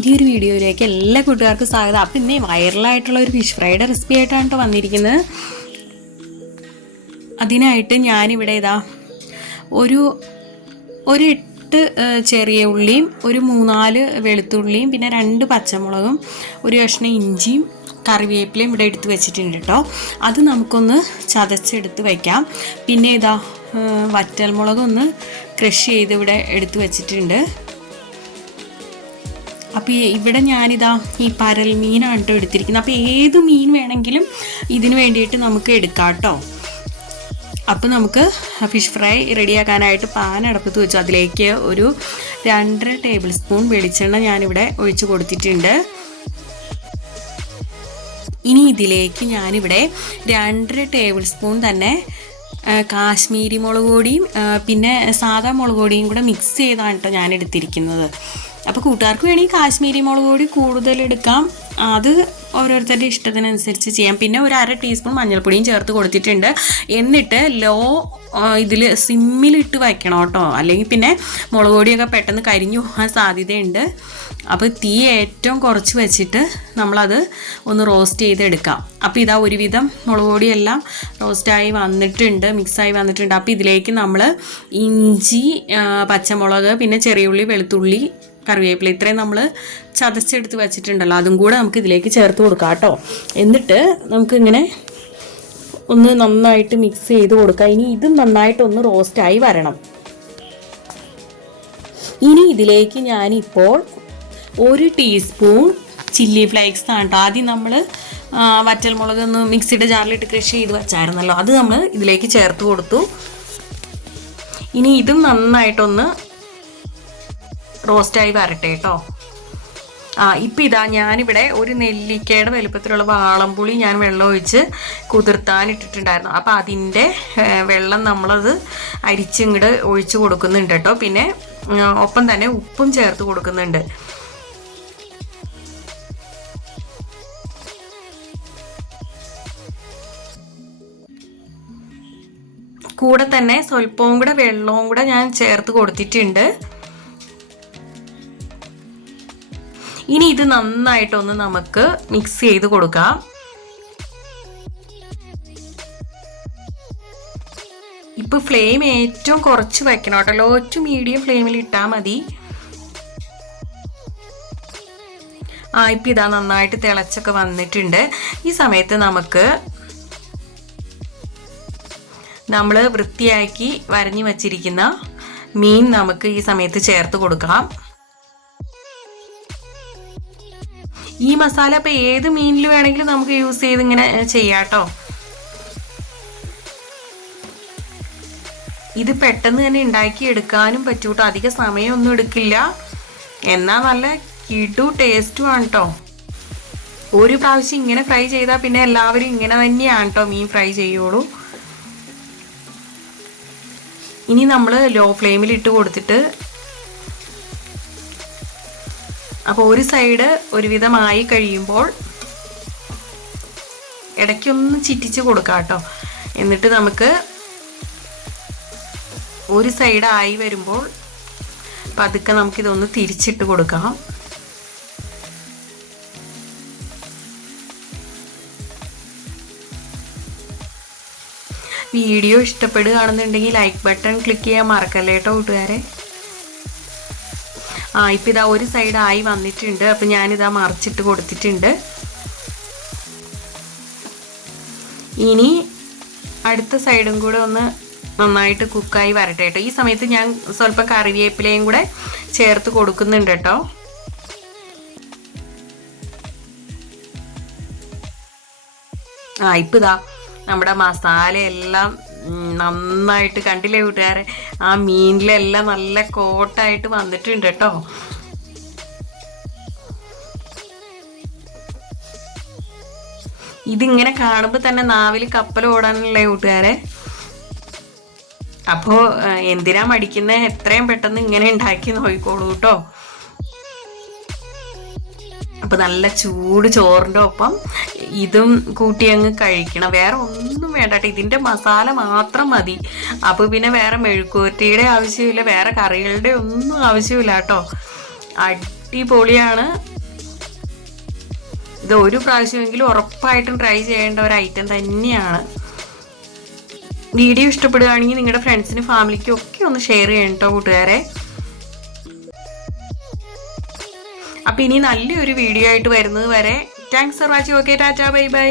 പുതിയൊരു വീഡിയോയിലേക്ക് എല്ലാ കൂട്ടുകാർക്കും സ്വാഗതം. അപ്പം ഇന്നേ വൈറലായിട്ടുള്ള ഒരു ഫിഷ് ഫ്രൈയുടെ റെസിപ്പി ആയിട്ടാണ് കേട്ടോ വന്നിരിക്കുന്നത്. അതിനായിട്ട് ഞാനിവിടെ ഒരു 8 ചെറിയ ഉള്ളിയും ഒരു 3-4 വെളുത്തുള്ളിയും പിന്നെ 2 പച്ചമുളകും ഒരു കഷ്ണം ഇഞ്ചിയും കറിവേപ്പിലയും ഇവിടെ എടുത്ത് വെച്ചിട്ടുണ്ട് കേട്ടോ. അത് നമുക്കൊന്ന് ചതച്ചെടുത്ത് വയ്ക്കാം. പിന്നെ വറ്റൽമുളകൊന്ന് ക്രഷ് ചെയ്ത് ഇവിടെ എടുത്ത് വെച്ചിട്ടുണ്ട്. അപ്പോൾ ഇവിടെ ഈ പരൽ മീനാണ് കേട്ടോ എടുത്തിരിക്കുന്നത്. അപ്പോൾ ഏത് മീൻ വേണമെങ്കിലും ഇതിന് വേണ്ടിയിട്ട് നമുക്ക് എടുക്കാം കേട്ടോ. അപ്പോൾ നമുക്ക് ഫിഷ് ഫ്രൈ റെഡിയാക്കാനായിട്ട് പാൻ അടുപ്പത്ത് വെച്ചു. അതിലേക്ക് ഒരു 2.5 ടേബിൾ സ്പൂൺ വെളിച്ചെണ്ണ ഞാനിവിടെ ഒഴിച്ച് കൊടുത്തിട്ടുണ്ട്. ഇനി ഇതിലേക്ക് ഞാനിവിടെ 2.5 ടേബിൾ സ്പൂൺ തന്നെ കാശ്മീരി മുളക് പൊടിയും പിന്നെ സാധാ മുളക് പൊടിയും കൂടെ മിക്സ് ചെയ്താണ് കേട്ടോ ഞാൻ എടുത്തിരിക്കുന്നത്. അപ്പോൾ കൂട്ടുകാർക്ക് വേണമെങ്കിൽ കാശ്മീരി മുളക് പൊടി കൂടുതൽ എടുക്കാം, അത് ഓരോരുത്തരുടെ ഇഷ്ടത്തിനനുസരിച്ച് ചെയ്യാം. പിന്നെ ഒരു 1/2 ടീസ്പൂൺ മഞ്ഞൾപ്പൊടിയും ചേർത്ത് കൊടുത്തിട്ടുണ്ട്. എന്നിട്ട് ഇതിൽ സിമ്മിലിട്ട് വയ്ക്കണം കേട്ടോ, അല്ലെങ്കിൽ പിന്നെ മുളക് പൊടിയൊക്കെ പെട്ടെന്ന് കരിഞ്ഞു പോകാൻ സാധ്യതയുണ്ട്. അപ്പോൾ തീ ഏറ്റവും കുറച്ച് വെച്ചിട്ട് നമ്മളത് ഒന്ന് റോസ്റ്റ് ചെയ്തെടുക്കാം. അപ്പോൾ ഒരുവിധം മുളക് പൊടിയെല്ലാം റോസ്റ്റായി വന്നിട്ടുണ്ട്, മിക്സായി വന്നിട്ടുണ്ട്. അപ്പോൾ ഇതിലേക്ക് നമ്മൾ ഇഞ്ചി, പച്ചമുളക്, പിന്നെ ചെറിയ ഉള്ളി, വെളുത്തുള്ളി, കറിവേപ്പില ഇത്രയും നമ്മൾ ചതച്ചെടുത്ത് വെച്ചിട്ടുണ്ടല്ലോ, അതും കൂടെ നമുക്ക് ഇതിലേക്ക് ചേർത്ത് കൊടുക്കാം കേട്ടോ. എന്നിട്ട് നമുക്കിങ്ങനെ ഒന്ന് നന്നായിട്ട് മിക്സ് ചെയ്ത് കൊടുക്കാം. ഇനി ഇത് നന്നായിട്ടൊന്ന് റോസ്റ്റായി വരണം. ഇനി ഇതിലേക്ക് ഞാനിപ്പോൾ 1 ടീസ്പൂൺ ചില്ലി ഫ്ലേക്സ് ആണ് കേട്ടോ. ആദ്യം നമ്മൾ വറ്റൽമുളക് ഒന്ന് മിക്സിയുടെ ജാറിലിട്ട് ക്രഷ് ചെയ്ത് വെച്ചായിരുന്നല്ലോ, അത് നമ്മൾ ഇതിലേക്ക് ചേർത്ത് കൊടുത്തു. ഇനി ഇതും നന്നായിട്ടൊന്ന് റോസ്റ്റായി വരട്ടെ കേട്ടോ. ഇപ്പം ഞാനിവിടെ ഒരു നെല്ലിക്കയുടെ വലുപ്പത്തിലുള്ള വാളംപുളി ഞാൻ വെള്ളം ഒഴിച്ച് കുതിർത്താനിട്ടിട്ടുണ്ടായിരുന്നു. അപ്പോൾ അതിൻ്റെ വെള്ളം നമ്മളത് അരിച്ചിങ്ങോട്ട് ഒഴിച്ച് കൊടുക്കുന്നുണ്ട് കേട്ടോ. പിന്നെ ഒപ്പം തന്നെ ഉപ്പും ചേർത്ത് കൊടുക്കുന്നുണ്ട്. കൂടെ തന്നെ സ്വല്പവും കൂടെ വെള്ളവും കൂടെ ഞാൻ ചേർത്ത് കൊടുത്തിട്ടുണ്ട്. ഇനി ഇത് നന്നായിട്ടൊന്ന് നമുക്ക് മിക്സ് ചെയ്ത് കൊടുക്കാം. ഇപ്പോൾ ഫ്ലെയിം ഏറ്റവും കുറച്ച് വയ്ക്കണം കേട്ടോ, ലോ ടു മീഡിയം ഫ്ലെയിമിൽ ഇട്ടാൽ മതി. ഇപ്പം നന്നായിട്ട് തിളച്ചൊക്കെ വന്നിട്ടുണ്ട്. ഈ സമയത്ത് നമ്മൾ വൃത്തിയാക്കി വരഞ്ഞു വച്ചിരിക്കുന്ന മീൻ നമുക്ക് ഈ സമയത്ത് ചേർത്ത് കൊടുക്കാം. ഈ മസാല ഇപ്പോൾ ഏത് മീനിൽ വേണമെങ്കിലും നമുക്ക് യൂസ് ചെയ്ത് ഇങ്ങനെ ചെയ്യാം കേട്ടോ. ഇത് പെട്ടെന്ന് തന്നെ ഉണ്ടാക്കി എടുക്കാനും പറ്റും കേട്ടോ, അധിക സമയമൊന്നും എടുക്കില്ല. എന്നാൽ നല്ല കിടു ടേസ്റ്റുമാണ് കേട്ടോ. ഒരു പ്രാവശ്യം ഇങ്ങനെ ഫ്രൈ ചെയ്താൽ പിന്നെ എല്ലാവരും ഇങ്ങനെ തന്നെയാണ് കേട്ടോ മീൻ ഫ്രൈ ചെയ്യുള്ളൂ. ഇനി നമ്മൾ ലോ ഫ്ലെയിമിൽ ഇട്ട് കൊടുത്തിട്ട്, അപ്പോൾ ഒരു സൈഡ് ഒരുവിധമായി കഴിയുമ്പോൾ ഇടയ്ക്കൊന്ന് ചിറ്റിച്ച് കൊടുക്കാം കേട്ടോ. എന്നിട്ട് നമുക്ക് ഒരു സൈഡായി വരുമ്പോൾ പതുക്കെ നമുക്കിതൊന്ന് തിരിച്ചിട്ട് കൊടുക്കാം. വീഡിയോ ഇഷ്ടപ്പെടുകയാണെന്നുണ്ടെങ്കിൽ ലൈക്ക് ബട്ടൺ ക്ലിക്ക് ചെയ്യാൻ മറക്കല്ലേ കേട്ടോ കൂട്ടുകാരെ. ഇപ്പം ഒരു സൈഡായി വന്നിട്ടുണ്ട്. അപ്പം ഞാനിതാ മറിച്ചിട്ട് കൊടുത്തിട്ടുണ്ട്. ഇനി അടുത്ത സൈഡും കൂടെ ഒന്ന് നന്നായിട്ട് കുക്കായി വരട്ടെ കേട്ടോ. ഈ സമയത്ത് ഞാൻ സ്വല്പം കറിവേപ്പിലയും കൂടെ ചേർത്ത് കൊടുക്കുന്നുണ്ട് കേട്ടോ. ഇപ്പം നമ്മുടെ മസാലയെല്ലാം നന്നായിട്ട് കണ്ടില്ലേ കൂട്ടുകാരെ, ആ മീനിലെല്ലാം നല്ല കോട്ടായിട്ട് വന്നിട്ടുണ്ട് കേട്ടോ. ഇതിങ്ങനെ കാണുമ്പോൾ തന്നെ നാവിൽ കപ്പൽ ഓടാനല്ലേ കൂട്ടുകാരെ. അപ്പോൾ എന്തിനാ മടിക്കുന്നത്, എത്രയും പെട്ടെന്ന് ഇങ്ങനെ ഉണ്ടാക്കി നോക്കിക്കോളൂ കേട്ടോ. അപ്പോൾ നല്ല ചൂട് ചോറിൻ്റെ ഒപ്പം ഇതും കൂട്ടി അങ്ങ് കഴിക്കണം. വേറെ ഒന്നും വേണ്ട കേട്ടോ, ഇതിൻ്റെ മസാല മാത്രം മതി. അപ്പോൾ പിന്നെ വേറെ മെഴുക്കുവരട്ടിയുടെ ആവശ്യമില്ല, വേറെ കറികളുടെ ഒന്നും ആവശ്യമില്ല കേട്ടോ. അടിപൊളിയാണ്. ഇത് ഒരു പ്രാവശ്യമെങ്കിലും ഉറപ്പായിട്ടും ട്രൈ ചെയ്യേണ്ട ഒരു ഐറ്റം തന്നെയാണ്. വീഡിയോ ഇഷ്ടപ്പെടുകയാണെങ്കിൽ നിങ്ങളുടെ ഫ്രണ്ട്സിനും ഫാമിലിക്കും ഒക്കെ ഒന്ന് ഷെയർ ചെയ്യണം കേട്ടോ കൂട്ടുകാരെ. അപ്പം ഇനി നല്ലൊരു വീഡിയോ ആയിട്ട് വരുന്നത് വരെ thanks for watching. Okay, Tata, bye bye.